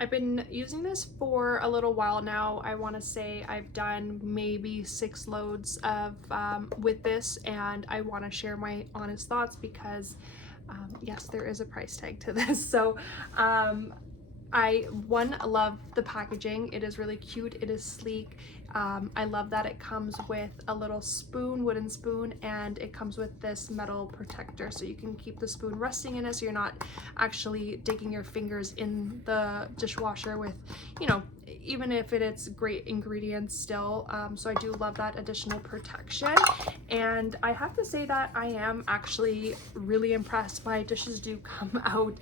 I've been using this for a little while now. I want to say I've done maybe 6 loads of with this, and I want to share my honest thoughts because yes, there is a price tag to this. So I love the packaging. It is really cute. It is sleek. I love that it comes with a little spoon, wooden spoon, and it comes with this metal protector so you can keep the spoon resting in it so you're not actually digging your fingers in the dishwasher with, you know, even if it's great ingredients still. So I do love that additional protection. And I have to say that I am actually really impressed. My dishes do come out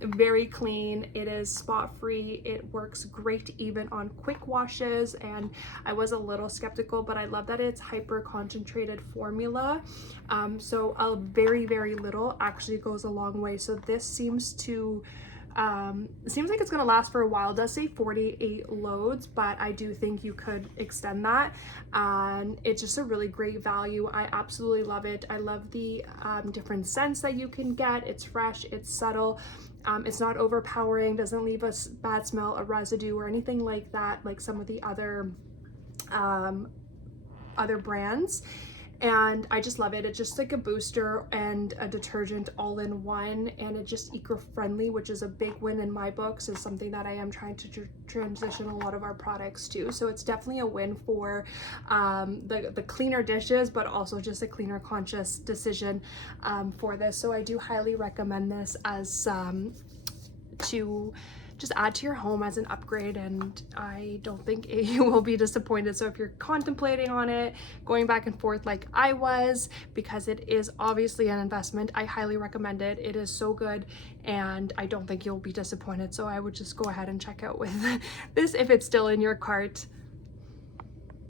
very clean. It is spot free. It works great even on quick washes, and I was a little skeptical, but I love that it's hyper concentrated formula. So a very little actually goes a long way. So this seems to it seems like it's going to last for a while. It does say 48 loads, but I do think you could extend that, and it's just a really great value. I absolutely love it. I love the different scents that you can get. It's fresh, it's subtle, it's not overpowering, doesn't leave a bad smell, a residue or anything like that, like some of the other brands. And I just love it. It's just like a booster and a detergent all in one, and it's just eco-friendly, which is a big win in my books, is something that I am trying to transition a lot of our products to. So it's definitely a win for the cleaner dishes, but also just a cleaner conscious decision for this. So I do highly recommend this as to just add to your home as an upgrade, and I don't think you will be disappointed. So if you're contemplating on it, going back and forth like I was, because it is obviously an investment, I highly recommend it. It is so good, and I don't think you'll be disappointed. So I would just go ahead and check out with this if it's still in your cart.